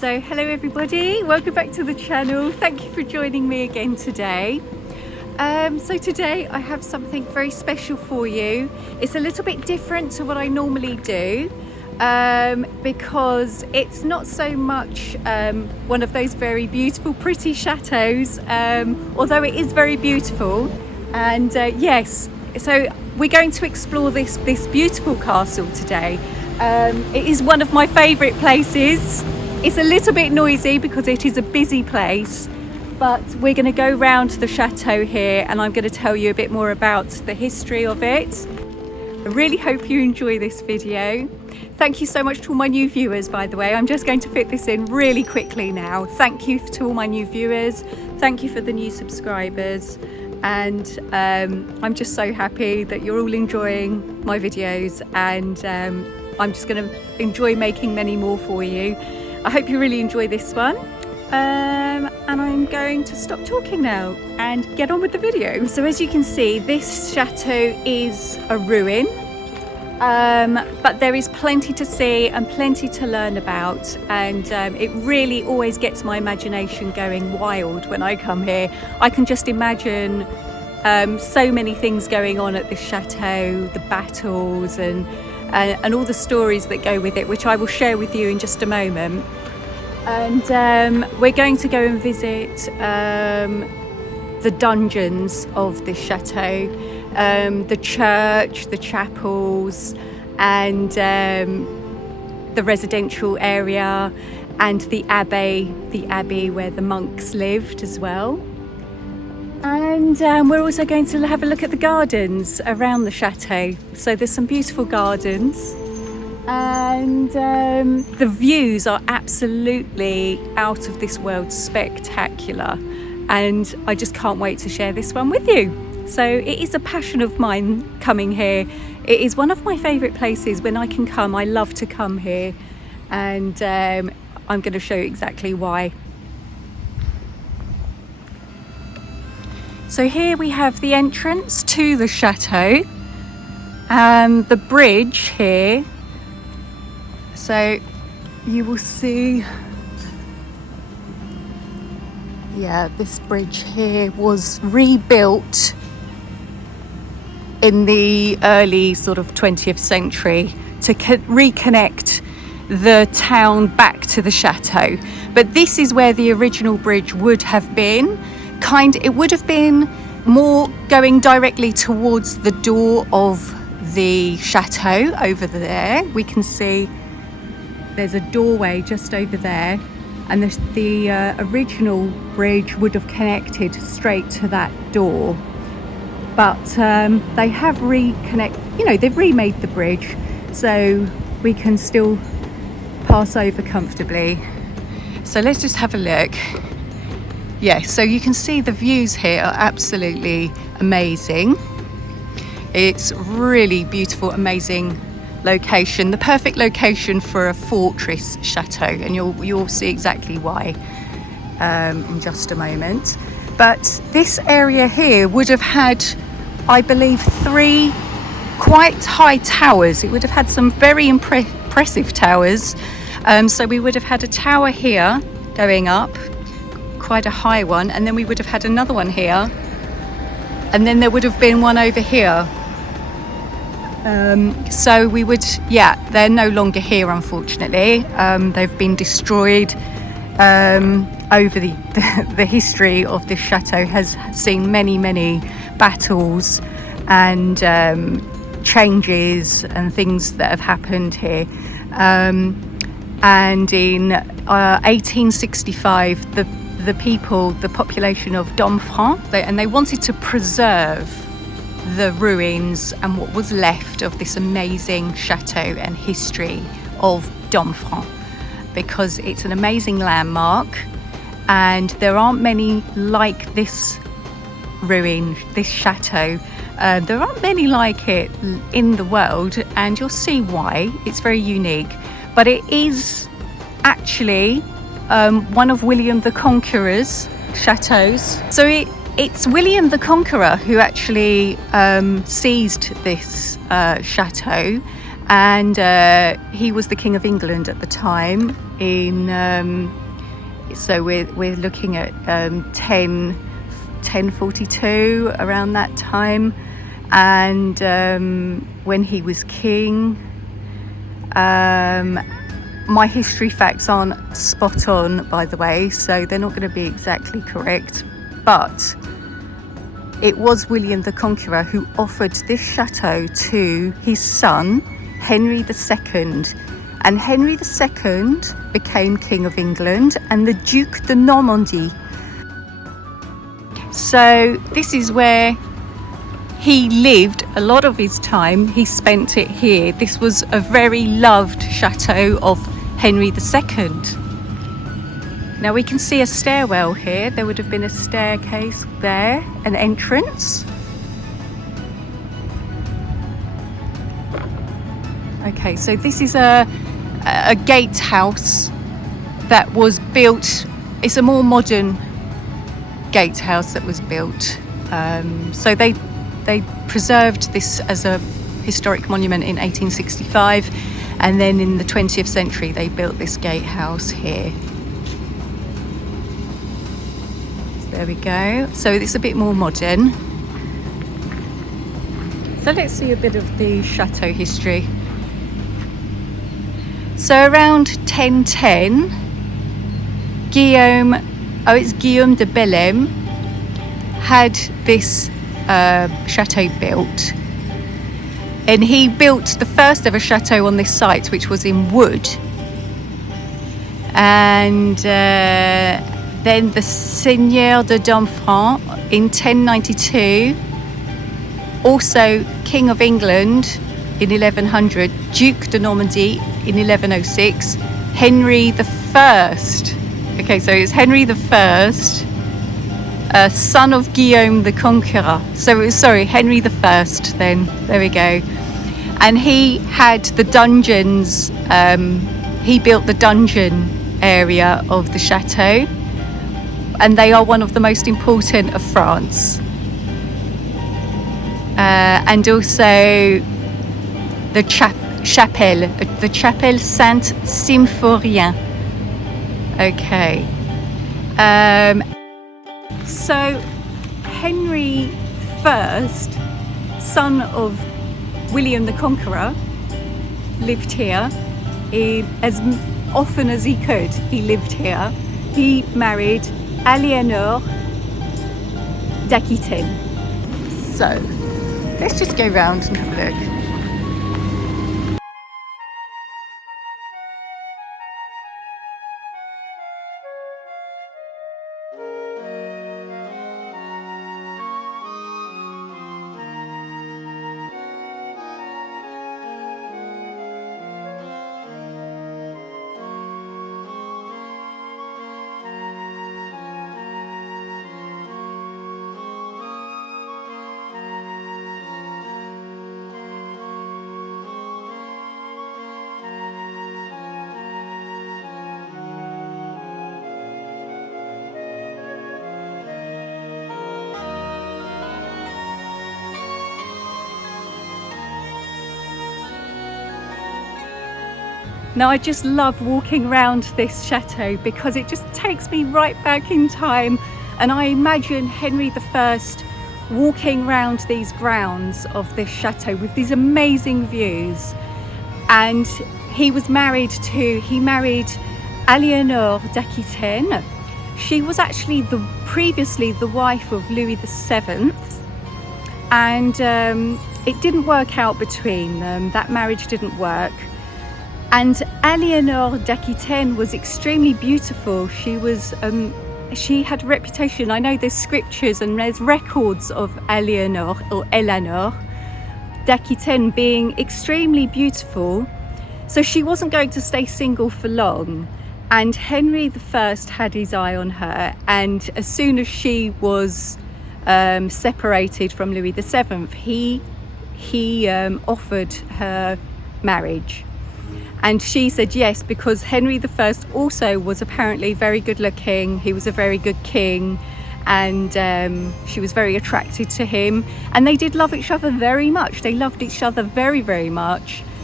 So hello everybody, welcome back to the channel. Thank you for joining me again today. So today I have something very special for you. It's a little bit different to what I normally do because it's not so much one of those very beautiful pretty chateaus, although it is very beautiful. And yes, so we're going to explore this beautiful castle today. It is one of my favourite places. It's a little bit noisy because it is a busy place, but we're going to go round the chateau here and I'm going to tell you a bit more about the history of it. I really hope you enjoy this video. Thank you so much to all my new viewers, by the way. I'm just going to fit this in really quickly now. Thank you to all my new viewers. Thank you for the new subscribers. And I'm just so happy that you're all enjoying my videos, and I'm just going to enjoy making many more for you. I hope you really enjoy this one. And I'm going to stop talking now and get on with the video. So as you can see, this chateau is a ruin, but there is plenty to see and plenty to learn about, and it really always gets my imagination going wild when I come here. I can just imagine so many things going on at this chateau, the battles and all the stories that go with it, which I will share with you in just a moment. And we're going to go and visit the dungeons of this chateau, the church, the chapels, and the residential area, and the abbey where the monks lived as well. And we're also going to have a look at the gardens around the chateau. So there's some beautiful gardens, and the views are absolutely out of this world spectacular, and I just can't wait to share this one with you. So it is a passion of mine coming here. It is one of my favourite places. When I can come, I love to come here, and I'm going to show you exactly why. So here we have the entrance to the chateau and the bridge here. So you will see, yeah, this bridge here was rebuilt in the early sort of 20th century to reconnect the town back to the chateau. But this is where the original bridge would have been. It would have been more going directly towards the door of the chateau over there. We can see there's a doorway just over there, and the original bridge would have connected straight to that door. But they have they've remade the bridge so we can still pass over comfortably. So let's just have a look. Yeah, so you can see the views here are absolutely amazing. It's really beautiful, amazing location, the perfect location for a fortress chateau, and you'll see exactly why in just a moment. But this area here would have had, I believe, 3 quite high towers. It would have had some very impressive towers. So we would have had a tower here going up, quite a high one, and then we would have had another one here, and then there would have been one over here. So we would, yeah, they're no longer here, unfortunately. They've been destroyed. Over the history of this chateau has seen many battles and changes and things that have happened here. And in 1865, the population of Domfront, they wanted to preserve the ruins and what was left of this amazing chateau and history of Domfront, because it's an amazing landmark and there aren't many like this ruin, this chateau. There aren't many like it in the world, and you'll see why. It's very unique, but it is actually one of William the Conqueror's chateaus. So it's William the Conqueror who actually seized this chateau, and he was the King of England at the time. So we're looking at 1042, around that time. And when he was king, my history facts aren't spot on, by the way, so they're not going to be exactly correct, but it was William the Conqueror who offered this chateau to his son Henri II, and Henri II became King of England and the Duke de Normandy. So this is where he lived a lot of his time. He spent it here. This was a very loved chateau of Henri II. Now we can see a stairwell here. There would have been a staircase there, an entrance. Okay, so this is a gatehouse that was built. It's a more modern gatehouse that was built. So they preserved this as a historic monument in 1865, and then in the 20th century they built this gatehouse here. So there we go. So it's a bit more modern. So let's see a bit of the chateau history. So around 1010, Guillaume de Bellême had this chateau built, and he built the first ever chateau on this site, which was in wood. And then the Seigneur de Domfront in 1092, also King of England in 1100, Duke de Normandy in 1106, Henri I. Okay, so it's Henri I, son of Guillaume the Conqueror. So Henri I then, there we go. And he had the dungeons, he built the dungeon area of the chateau, and they are one of the most important of France. And also the chapelle Saint-Symphorien. Okay. So Henri I, son of William the Conqueror, lived here as often as he could. He lived here. He married Eleanor d'Aquitaine. So let's just go round and have a look. Now I just love walking around this chateau because it just takes me right back in time, and I imagine Henri I walking around these grounds of this chateau with these amazing views. And he married Eleanor d'Aquitaine. She was actually previously the wife of Louis VII, and it didn't work out between them. That marriage didn't work. And Eleanor d'Aquitaine was extremely beautiful. She had a reputation. I know there's scriptures and there's records of Eleanor d'Aquitaine being extremely beautiful. So she wasn't going to stay single for long. And Henri I had his eye on her. And as soon as she was separated from Louis VII, he offered her marriage. And she said yes, because Henri I also was apparently very good looking. He was a very good king, and she was very attracted to him. And they did love each other very much. They loved each other very, very much.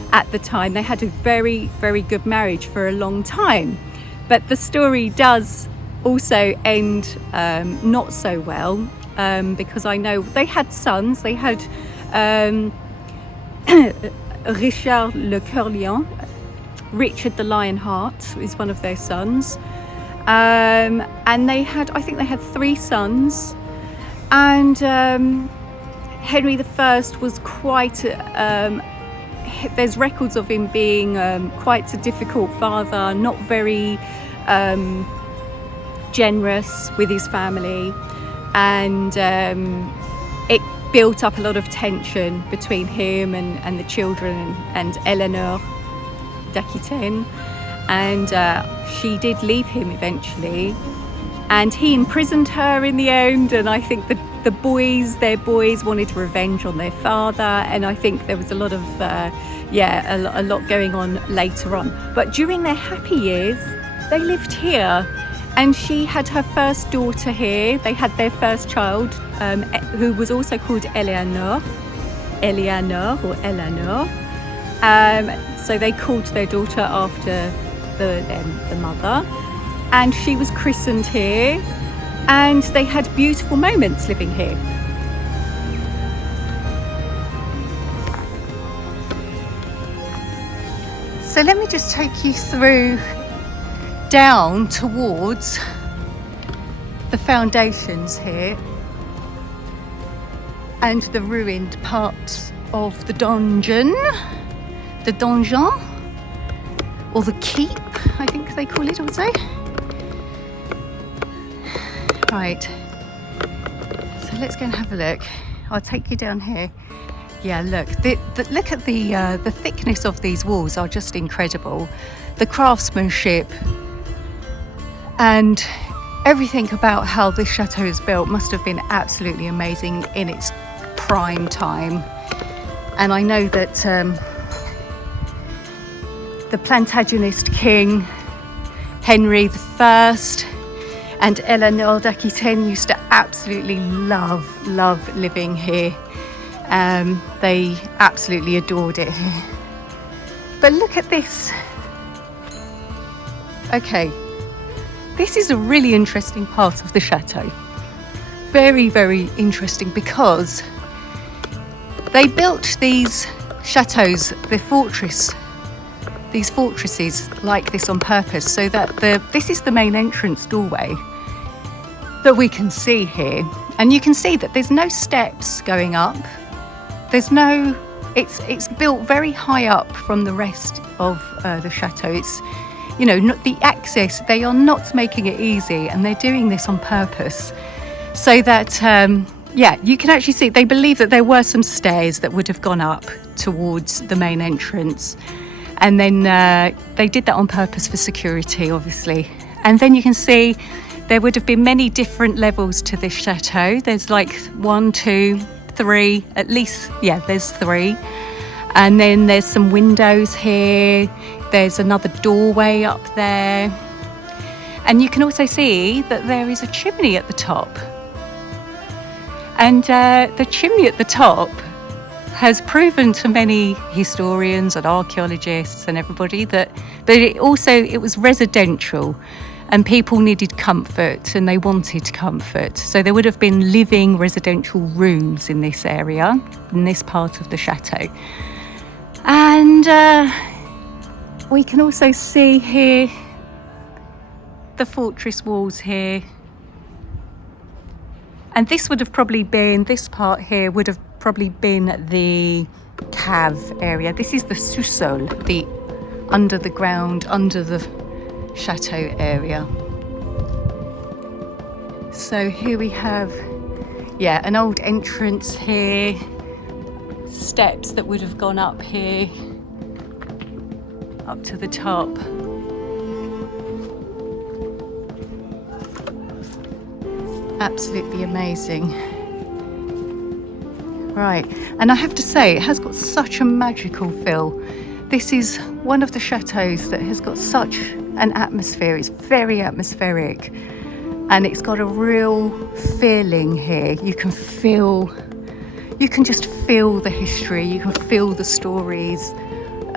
at the time. They had a very, very good marriage for a long time. But the story does also end not so well, because I know they had sons. They had Richard le Cœur Lion, Richard the Lionheart is one of their sons, and I think they had 3 sons, and Henry I was quite there's records of him being quite a difficult father, not very generous with his family, and it built up a lot of tension between him and the children and Eleanor d'Aquitaine, and she did leave him eventually, and he imprisoned her in the end. And I think their boys wanted revenge on their father, and I think there was a lot of a lot going on later on. But during their happy years, they lived here, and she had her first daughter here. They had their first child, who was also called Eleanor. So they called their daughter after the mother, and she was christened here, and they had beautiful moments living here. So let me just take you through down towards the foundations here and the ruined parts of the donjon, or the keep, I think they call it also. Right, so let's go and have a look. I'll take you down here. Yeah, look, look at the thickness of these walls are just incredible. The craftsmanship and everything about how this chateau is built must have been absolutely amazing in its prime time. And I know that the Plantagenist king Henri I and Eleanor d'Aquitaine used to absolutely love living here. They absolutely adored it here. But look at this. Okay, this is a really interesting part of the chateau. Very, very interesting, because they built these chateaus, these fortresses like this on purpose, so that this is the main entrance doorway that we can see here. And you can see that there's no steps going up. It's built very high up from the rest of the chateau. It's, not the access, they are not making it easy, and they're doing this on purpose so that, you can actually see, they believe that there were some stairs that would have gone up towards the main entrance. And then they did that on purpose for security, obviously. And then you can see there would have been many different levels to this chateau. There's like 1, 2, 3, at least, there's 3. And then there's some windows here. There's another doorway up there. And you can also see that there is a chimney at the top. And the chimney at the top has proven to many historians and archaeologists and everybody that it was residential, and people needed comfort and they wanted comfort. So there would have been living residential rooms in this area, in this part of the chateau. And we can also see here the fortress walls here. And this would have probably been, this part here would have probably been the cave area. This is the sous-sol, the under the ground, under the chateau area. So here we have, an old entrance here, steps that would have gone up here, up to the top. Absolutely amazing. Right, and I have to say, it has got such a magical feel. This is one of the chateaus that has got such an atmosphere. It's very atmospheric, and it's got a real feeling here. You can just feel the history, you can feel the stories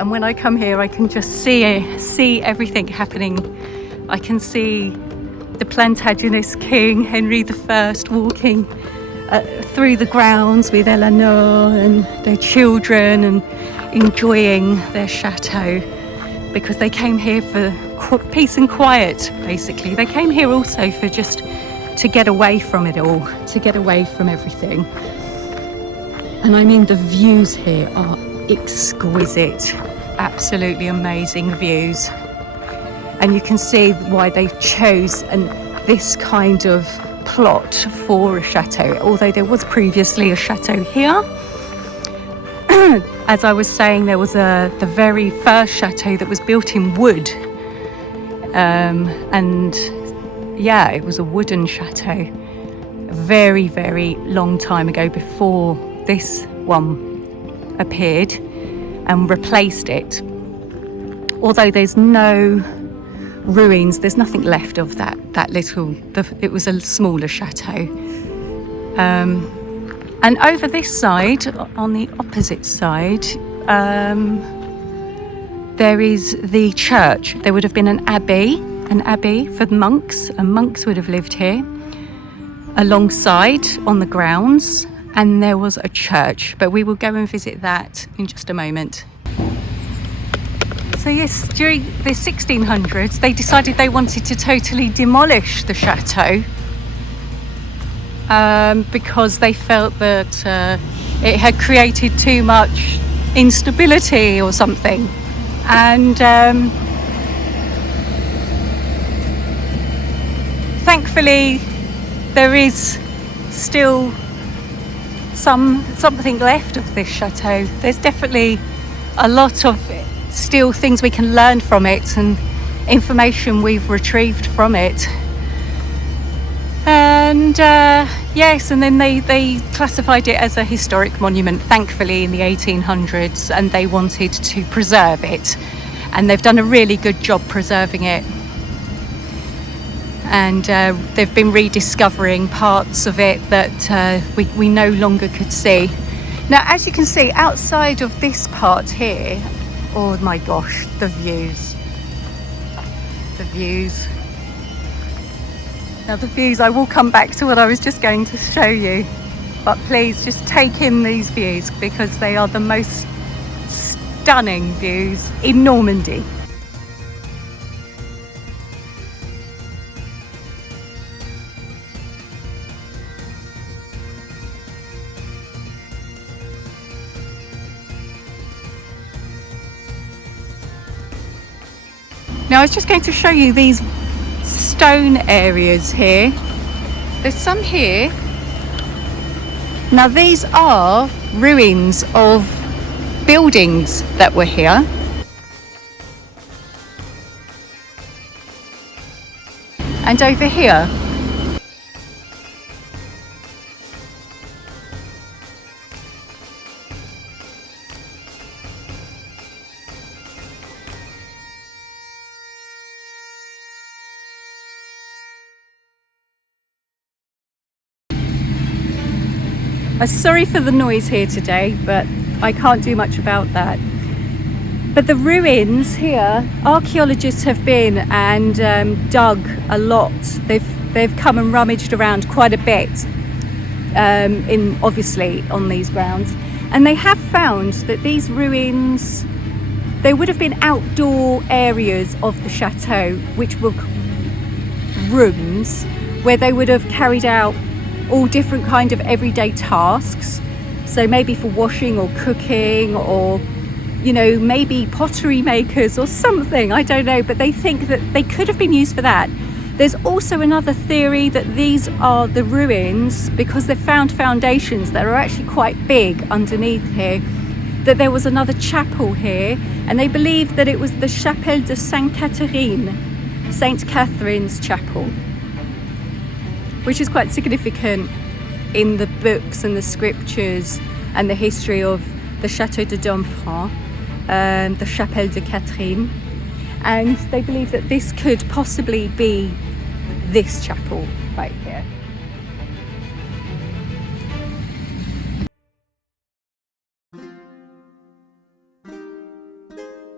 and when I come here I can just see everything happening. I can see the Plantagenet king Henri I walking through the grounds with Eleanor and their children and enjoying their chateau, because they came here for peace and quiet, basically. They came here also for just to get away from it all, to get away from everything. And I mean, the views here are exquisite, absolutely amazing views. And you can see why they chose this kind of plot for a chateau, although there was previously a chateau here. As I was saying, there was the very first chateau that was built in wood, and yeah, it was a wooden chateau a very, very long time ago, before this one appeared and replaced it. Although there's no ruins, there's nothing left of that it was a smaller chateau. And over this side, on the opposite side, there is the church. There would have been an abbey for the monks, and monks would have lived here alongside on the grounds, and there was a church, but we will go and visit that in just a moment. So yes, during the 1600s, they decided they wanted to totally demolish the chateau, because they felt that it had created too much instability or something. And thankfully there is still something left of this chateau. There's definitely a lot of still things we can learn from it and information we've retrieved from it. And yes, and then they classified it as a historic monument, thankfully, in the 1800s, and they wanted to preserve it, and they've done a really good job preserving it. And they've been rediscovering parts of it that we no longer could see. Now, as you can see, outside of this part here, oh my gosh, the views. Now the views, I will come back to what I was just going to show you, but please just take in these views, because they are the most stunning views in Normandy. Now I was just going to show you these stone areas here. There's some here. Now these are ruins of buildings that were here. And over here, sorry for the noise here today, but I can't do much about that. But the ruins here, archaeologists have been and dug a lot. They've come and rummaged around quite a bit, obviously on these grounds, and they have found that these ruins, they would have been outdoor areas of the chateau, which were rooms where they would have carried out all different kind of everyday tasks. So maybe for washing or cooking, or maybe pottery makers or something, I don't know, but they think that they could have been used for that. There's also another theory that these are the ruins because they've found foundations that are actually quite big underneath here, that there was another chapel here, and they believe that it was the Chapelle de Sainte-Catherine, Saint Catherine's chapel, which is quite significant in the books and the scriptures and the history of the Château de Domfront, the Chapelle de Catherine. And they believe that this could possibly be this chapel right here.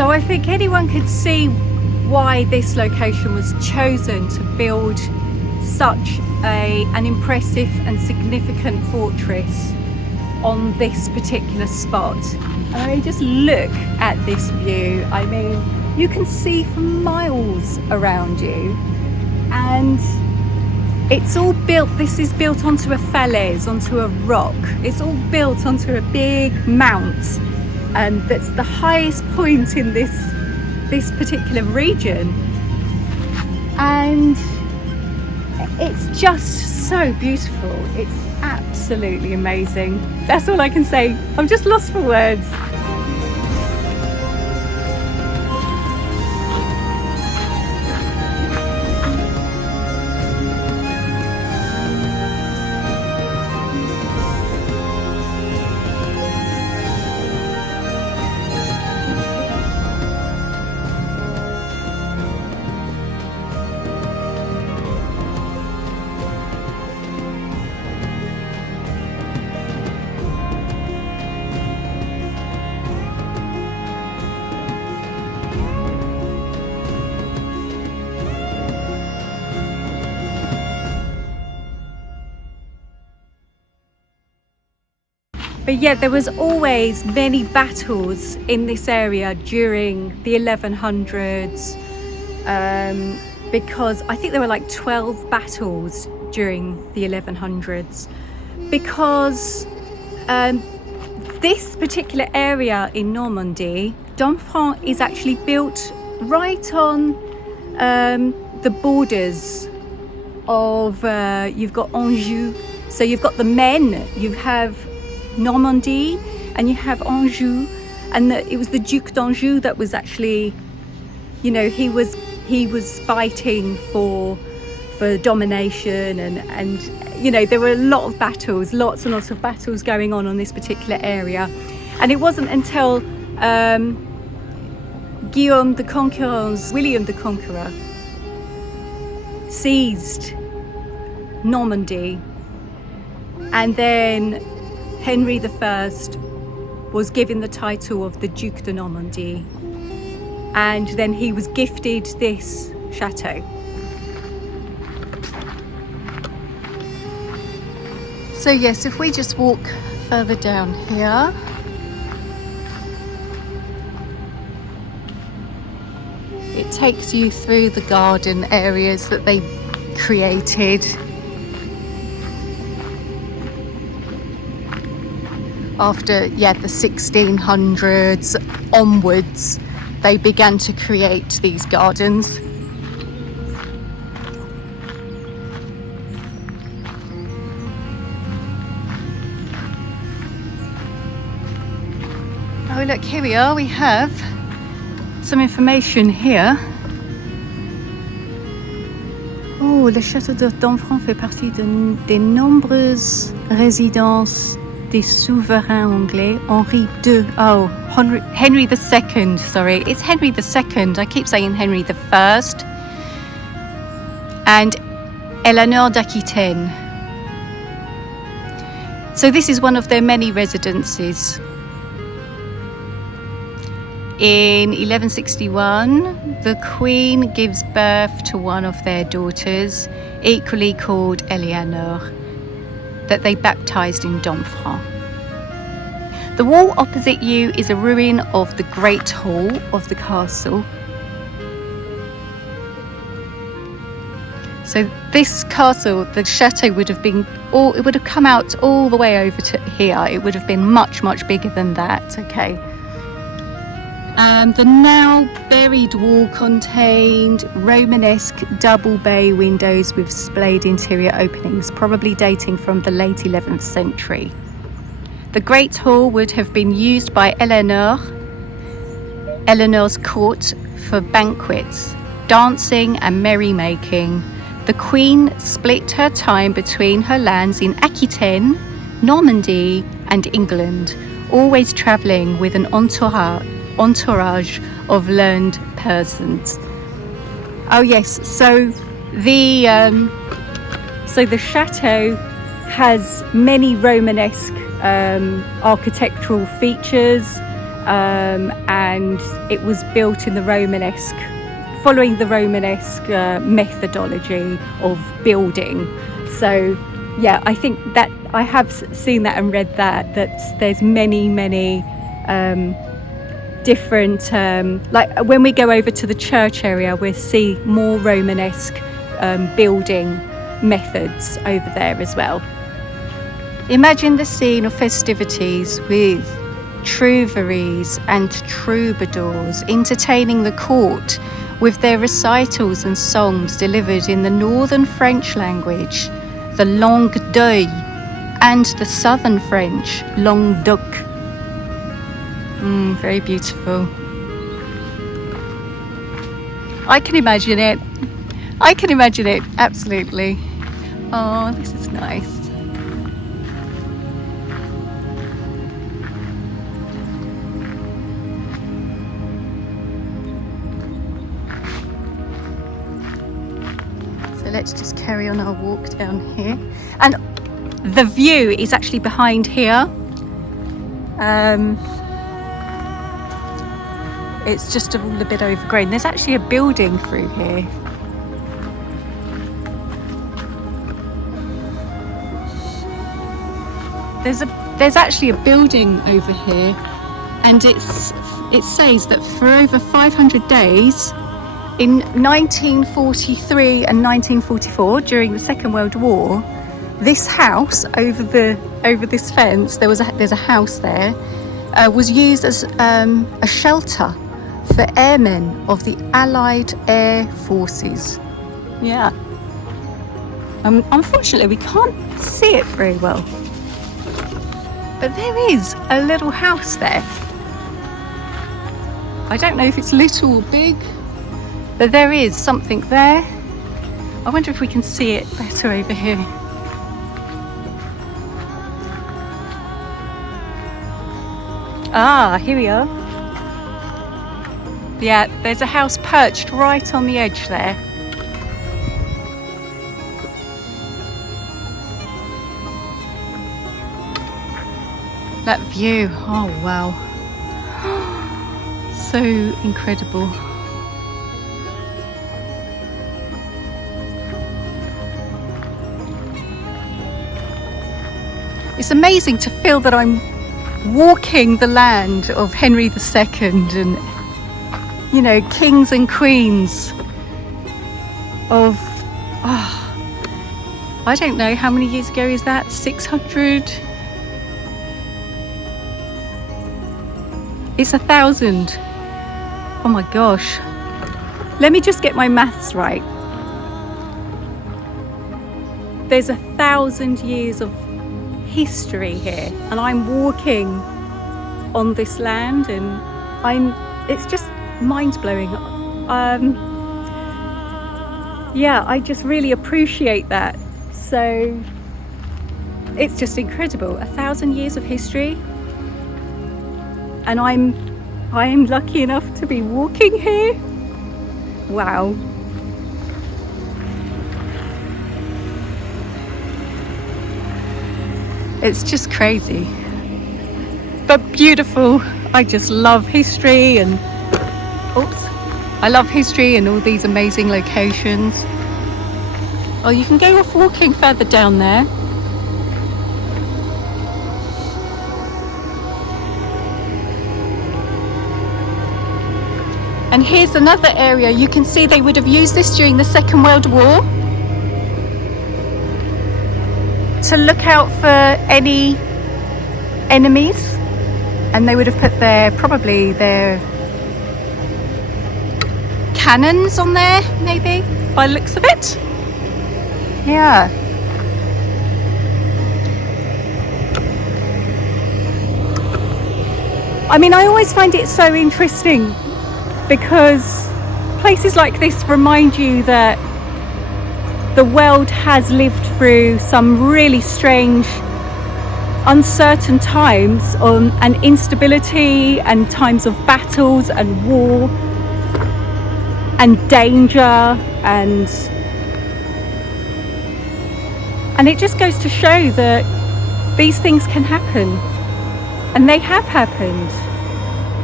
So I think anyone could see why this location was chosen to build such an impressive and significant fortress on this particular spot. I mean, just look at this view. I mean, you can see for miles around you, and it's all built, this is built onto a falaise, onto a rock. It's all built onto a big mount, and that's the highest point in this particular region. And it's just so beautiful. It's absolutely amazing. That's all I can say. I'm just lost for words. But yeah, there was always many battles in this area during the 1100s, because I think there were like 12 battles during the 1100s, because this particular area in Normandy, Domfront, is actually built right on the borders of, you've got Anjou, so you've got the Maine, you have Normandy, and you have Anjou, and it was the Duke d'Anjou that was actually, you know, he was fighting for domination, and you know, there were a lot of battles, lots and lots of battles going on this particular area. And it wasn't until Guillaume the Conqueror, William the Conqueror, seized Normandy, and then Henri I was given the title of the Duke de Normandy, and then he was gifted this chateau. So yes, if we just walk further down here, it takes you through the garden areas that they created. After, yeah, the 1600s onwards, they began to create these gardens. Oh look, here we are, we have some information here. Oh, le Château de Domfront fait partie des nombreuses résidences des souverains anglais. Henri II, sorry, it's Henri II, I keep saying Henri I, and Eleanor d'Aquitaine. So this is one of their many residences. In 1161, the Queen gives birth to one of their daughters, equally called Eleanor, that they baptized in Domfront. The wall opposite you is a ruin of the Great Hall of the castle. So this castle, the chateau, would have been it would have come out all the way over to here. It would have been much, much bigger than that, okay? The now buried wall contained Romanesque double bay windows with splayed interior openings, probably dating from the late 11th century. The Great Hall would have been used by Eleanor's court for banquets, dancing and merrymaking. The Queen split her time between her lands in Aquitaine, Normandy and England, always travelling with an entourage of learned persons. Oh yes, so the chateau has many Romanesque architectural features, and it was built in the Romanesque, following the Romanesque methodology of building. So yeah, I think that I have seen that and read that there's many different, like when we go over to the church area, we'll see more Romanesque building methods over there as well. Imagine the scene of festivities with trouveries and troubadours entertaining the court with their recitals and songs delivered in the northern French language, the Langue d'Oil, and the southern French, Languedoc. Very beautiful. I can imagine it. I can imagine it, absolutely. Oh, this is nice. So let's just carry on our walk down here. And the view is actually behind here. It's just all a bit overgrown. There's actually a building through here. There's actually a building over here, and it says that for over 500 days in 1943 and 1944, during the Second World War, this house over this fence, there's a house there, was used as a shelter for airmen of the Allied Air Forces. Yeah. Unfortunately, we can't see it very well. But there is a little house there. I don't know if it's little or big, but there is something there. I wonder if we can see it better over here. Ah, here we are. Yeah, there's a house perched right on the edge there. That view, oh wow. So incredible. It's amazing to feel that I'm walking the land of Henri II and, you know, kings and queens of, I don't know, how many years ago is that? 600? It's 1,000. Oh my gosh. Let me just get my maths right. There's 1,000 years of history here, and I'm walking on this land, and it's just mind-blowing. Yeah, I just really appreciate that. So it's just incredible. 1,000 years of history, and I am lucky enough to be walking here. Wow. It's just crazy, but beautiful. I just love history, and I love history and all these amazing locations. Oh, you can go off walking further down there. And here's another area. You can see they would have used this during the Second World War to look out for any enemies, and they would have put probably their cannons on there, maybe, by the looks of it. Yeah. I mean, I always find it so interesting because places like this remind you that the world has lived through some really strange, uncertain times and instability, and times of battles and war and danger, and it just goes to show that these things can happen, and they have happened.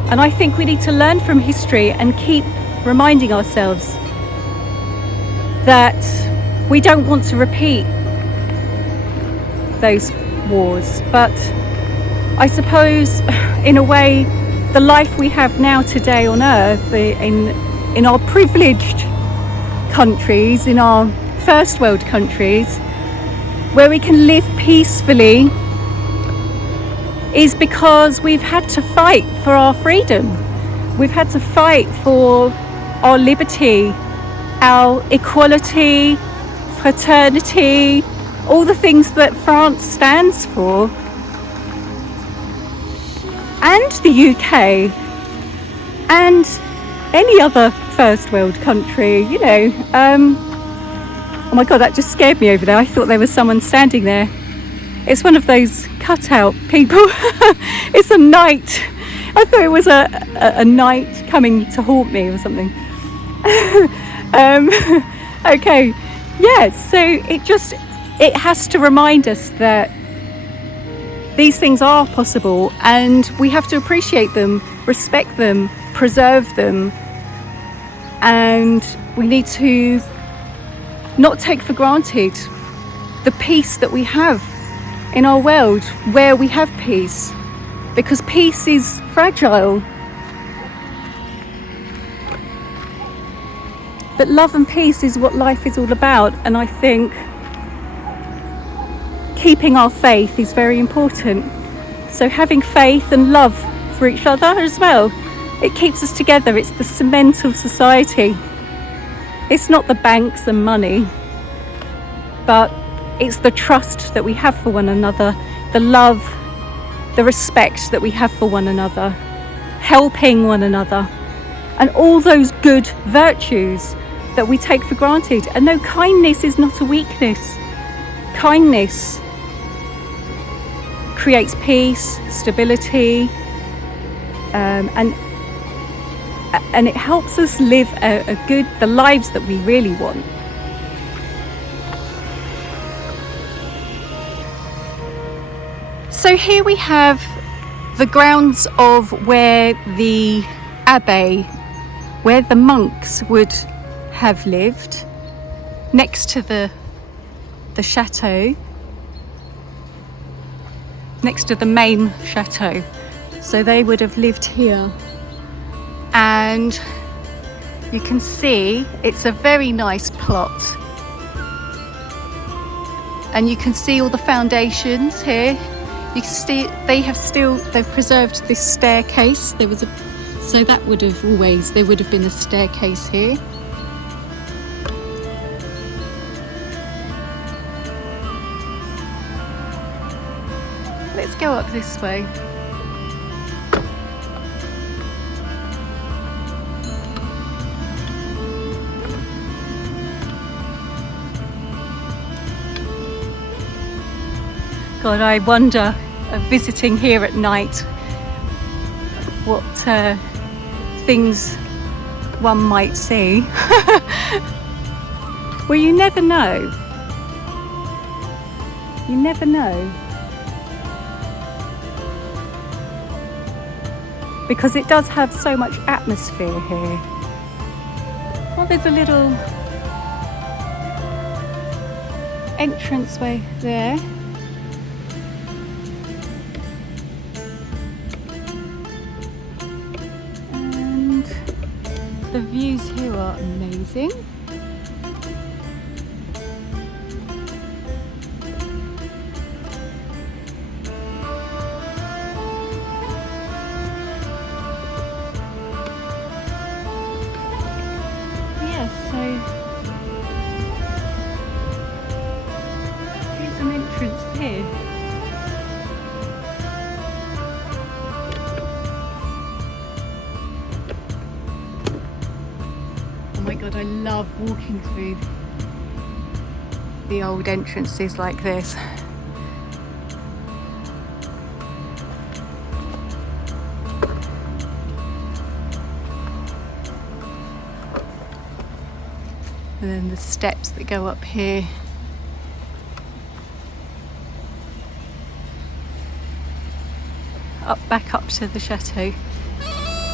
And I think we need to learn from history and keep reminding ourselves that we don't want to repeat those wars. But I suppose, in a way, the life we have now today on earth, in our privileged countries, in our first world countries, where we can live peacefully, is because we've had to fight for our freedom. We've had to fight for our liberty, our equality, fraternity, all the things that France stands for, and the UK, and any other first world country, you know. Oh my God, that just scared me over there. I thought there was someone standing there. It's one of those cutout people. It's a knight. I thought it was a knight coming to haunt me or something. Okay, yeah, so it has to remind us that these things are possible, and we have to appreciate them, respect them, preserve them, and we need to not take for granted the peace that we have in our world, where we have peace, because peace is fragile. But love and peace is what life is all about, and I think keeping our faith is very important. So having faith and love for each other as well, it keeps us together. It's the cement of society. It's not the banks and money, but it's the trust that we have for one another, the love, the respect that we have for one another, helping one another, and all those good virtues that we take for granted. And no, kindness is not a weakness. Kindness creates peace, stability, and it helps us live the lives that we really want. So here we have the grounds of where the abbey, where the monks would have lived, next to the chateau, next to the main chateau. So they would have lived here, and you can see it's a very nice plot, and you can see all the foundations here. You can see they've preserved this staircase. There would have been a staircase here. Let's go up this way. God, I wonder, visiting here at night, what things one might see. Well, you never know. You never know. Because it does have so much atmosphere here. Well, there's a little entranceway there. And the views here are amazing. Here. Oh my God, I love walking through the old entrances like this. And then the steps that go up here. Back up to the chateau.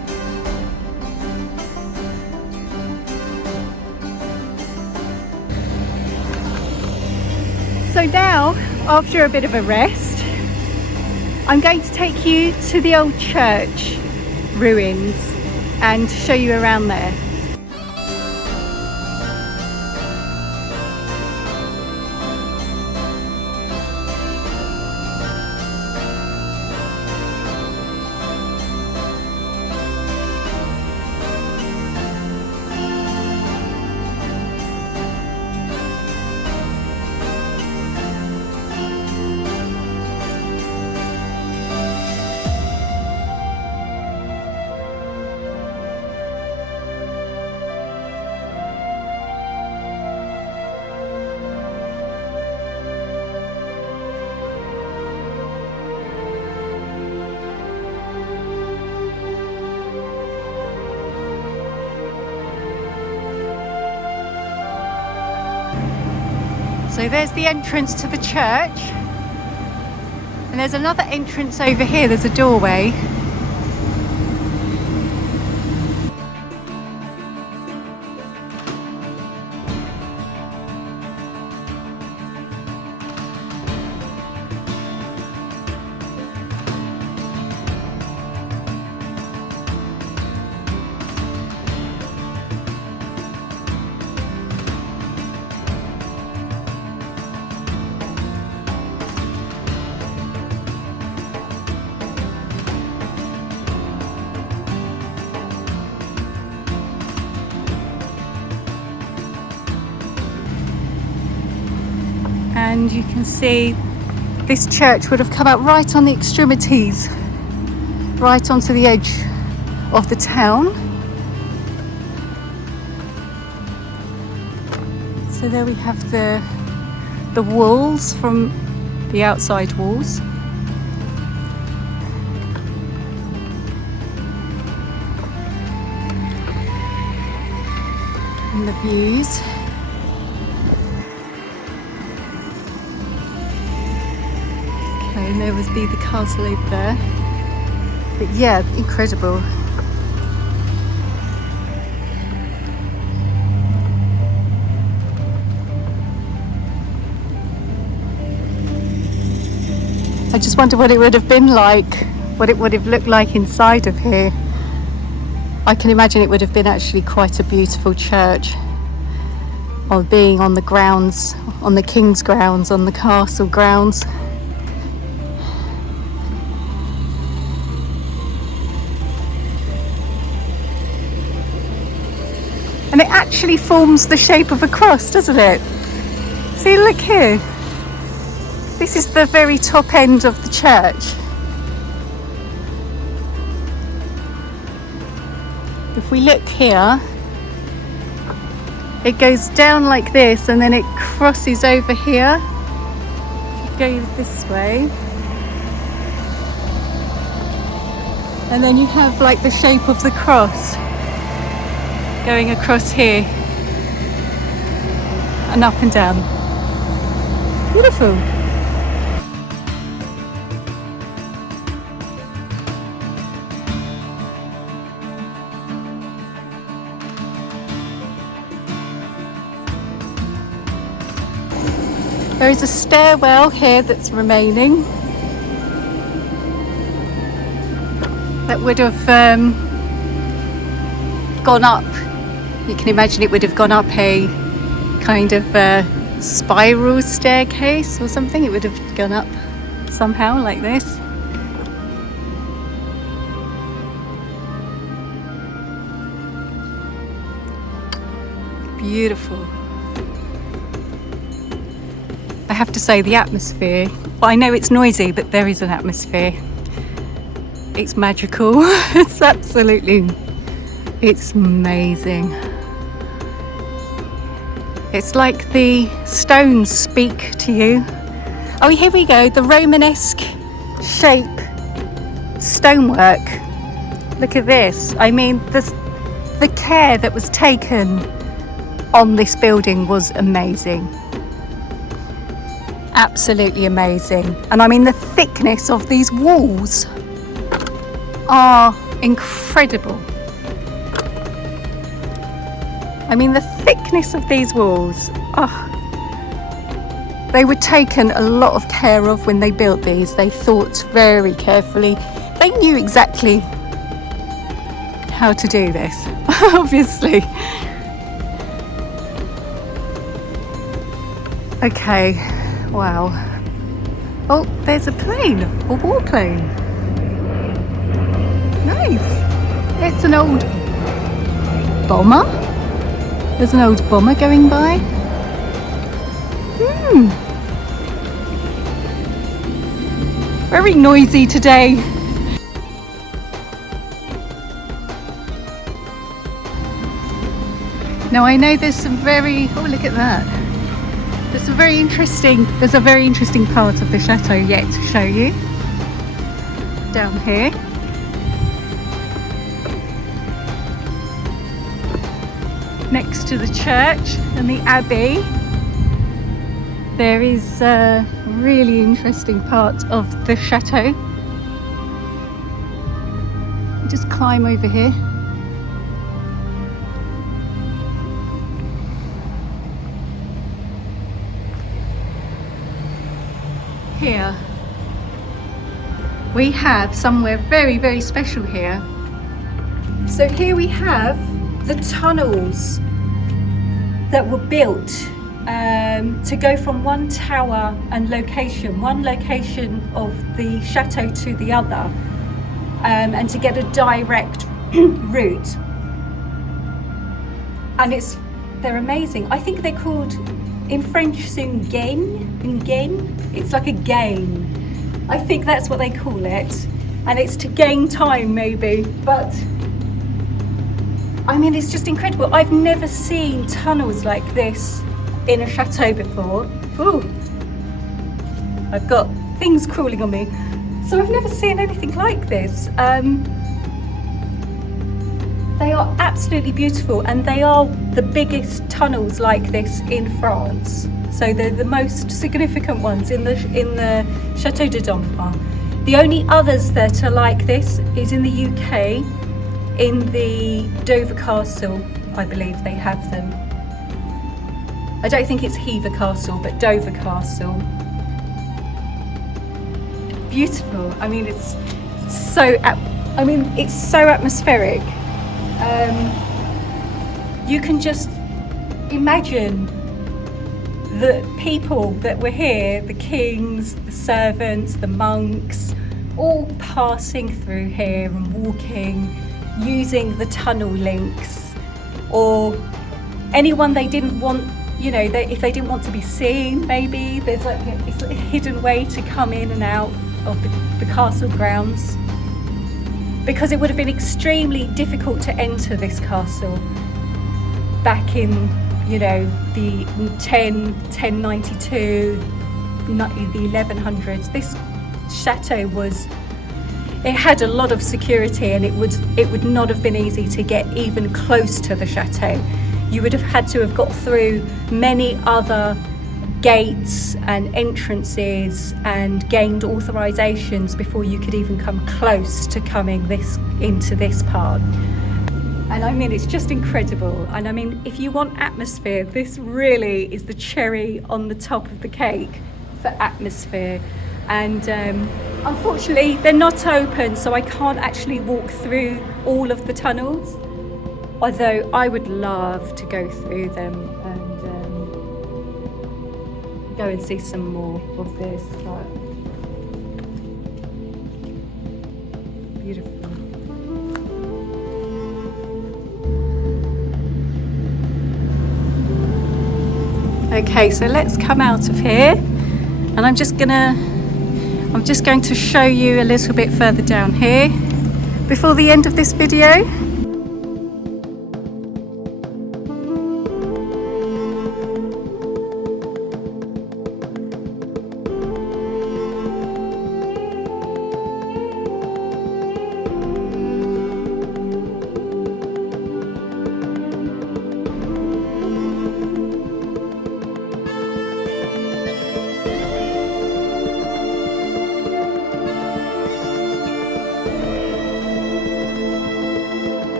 So now, after a bit of a rest, I'm going to take you to the old church ruins and show you around there. So there's the entrance to the church, and there's another entrance over here. There's a doorway. And you can see this church would have come out right on the extremities, right onto the edge of the town. So there we have the walls from the outside walls. And the views. And there was the castle over there. But yeah, incredible. I just wonder what it would have been like, what it would have looked like inside of here. I can imagine it would have been actually quite a beautiful church, or being on the grounds, on the king's grounds, on the castle grounds. And it actually forms the shape of a cross, doesn't it? See, look here. This is the very top end of the church. If we look here, it goes down like this and then it crosses over here. If you go this way. And then you have like the shape of the cross going across here and up and down. Beautiful. There is a stairwell here that's remaining that would have gone up. You can imagine it would have gone up a kind of spiral staircase or something. It would have gone up somehow like this. Beautiful. I have to say the atmosphere, well, I know it's noisy, but there is an atmosphere. It's magical. It's amazing. It's like the stones speak to you. Oh, here we go, the Romanesque shape stonework. Look at this. I mean, the care that was taken on this building was amazing. Absolutely amazing. And I mean, the thickness of these walls are incredible. I mean, the thickness of these walls, They were taken a lot of care of when they built these. They thought very carefully. They knew exactly how to do this, obviously. Okay, wow. Oh, there's a plane, a warplane. Nice. It's an old bomber. There's an old bomber going by. Very noisy today. Now I know there's some very, oh look at that. There's a very interesting part of the chateau yet to show you. Down here. Next to the church and the abbey, there is a really interesting part of the chateau. Just climb over here. Here we have somewhere very, very special here. So here we have the tunnels that were built to go from one tower and one location of the chateau to the other, and to get a direct route. And they're amazing. I think they're called in French une gaine. It's like a gain. I think that's what they call it, and it's to gain time maybe, but I mean, it's just incredible. I've never seen tunnels like this in a chateau before. Ooh, I've got things crawling on me. So I've never seen anything like this. They are absolutely beautiful, and they are the biggest tunnels like this in France. So they're the most significant ones in the Château de Domfront. The only others that are like this is in the UK. In the Dover Castle, I believe they have them. I don't think it's Hever Castle, but Dover Castle. Beautiful. I mean, it's so atmospheric. You can just imagine the people that were here, the kings, the servants, the monks, all passing through here and walking, using the tunnel links, or anyone they didn't want, if they didn't want to be seen, maybe there's it's a hidden way to come in and out of the castle grounds, because it would have been extremely difficult to enter this castle back in the 1092, the 1100s. This chateau it had a lot of security, and it would not have been easy to get even close to the chateau. You would have had to have got through many other gates and entrances and gained authorizations before you could even come close to coming into this part. And I mean, it's just incredible. And I mean, if you want atmosphere, this really is the cherry on the top of the cake for atmosphere. And unfortunately, they're not open, so I can't actually walk through all of the tunnels, although I would love to go through them and go and see some more of this. But beautiful. Okay, so let's come out of here, and I'm just going to show you a little bit further down here before the end of this video.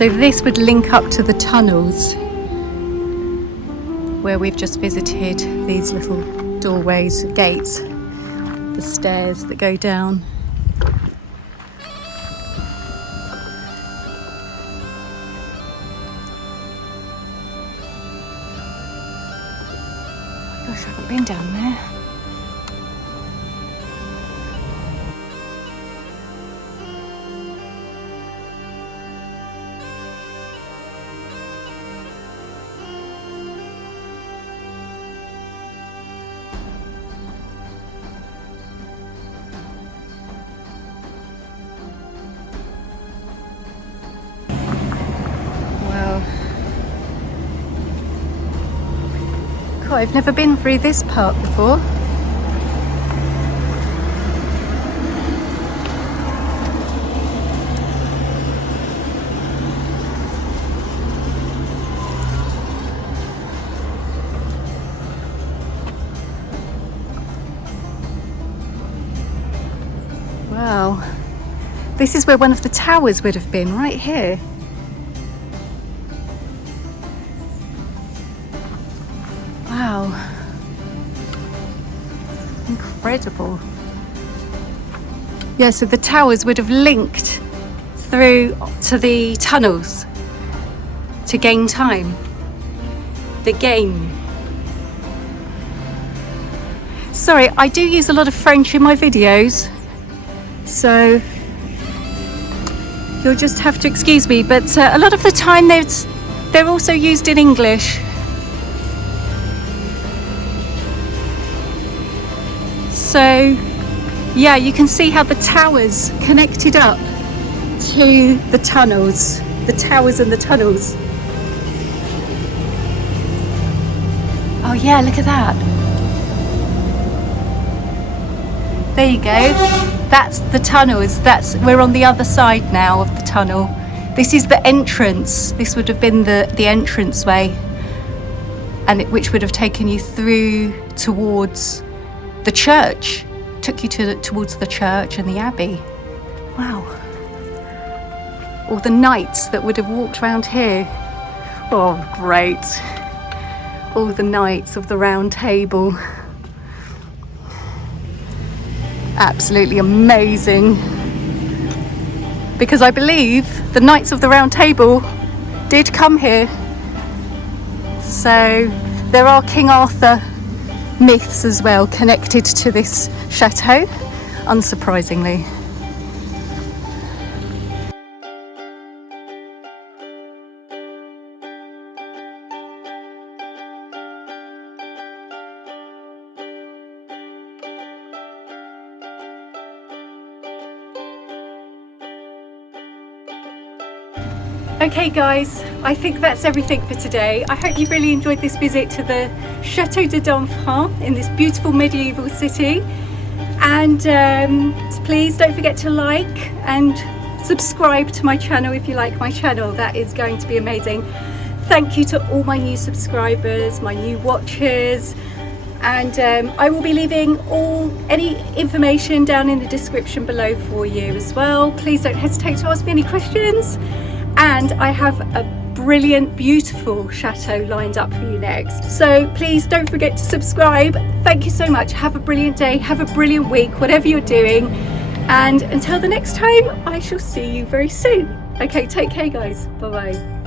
So this would link up to the tunnels where we've just visited, these little doorways, gates, the stairs that go down. Gosh, I haven't been down there. I've never been through this part before. Wow. This is where one of the towers would have been, right here. Wow, incredible. Yeah, so the towers would have linked through to the tunnels to gain time. The game. Sorry, I do use a lot of French in my videos, so you'll just have to excuse me, but a lot of the time they're also used in English. So yeah, you can see how the towers connected up to the tunnels, the towers and the tunnels. Oh yeah, look at that. There you go. That's the tunnels. We're on the other side now of the tunnel. This is the entrance. This would have been the entrance way, and which would have taken you through towards the church, took you towards the church and the abbey. Wow. All the knights that would have walked around here. Oh, great. All the knights of the Round Table. Absolutely amazing. Because I believe the Knights of the Round Table did come here. So there are King Arthur myths as well connected to this chateau, unsurprisingly. Okay guys, I think that's everything for today. I hope you've really enjoyed this visit to the Château de Domfront in this beautiful medieval city. And please don't forget to like and subscribe to my channel if you like my channel. That is going to be amazing. Thank you to all my new subscribers, my new watchers, and I will be leaving any information down in the description below for you as well. Please don't hesitate to ask me any questions. And I have a brilliant, beautiful chateau lined up for you next. So please don't forget to subscribe. Thank you so much. Have a brilliant day. Have a brilliant week, whatever you're doing. And until the next time, I shall see you very soon. Okay, take care guys. Bye-bye.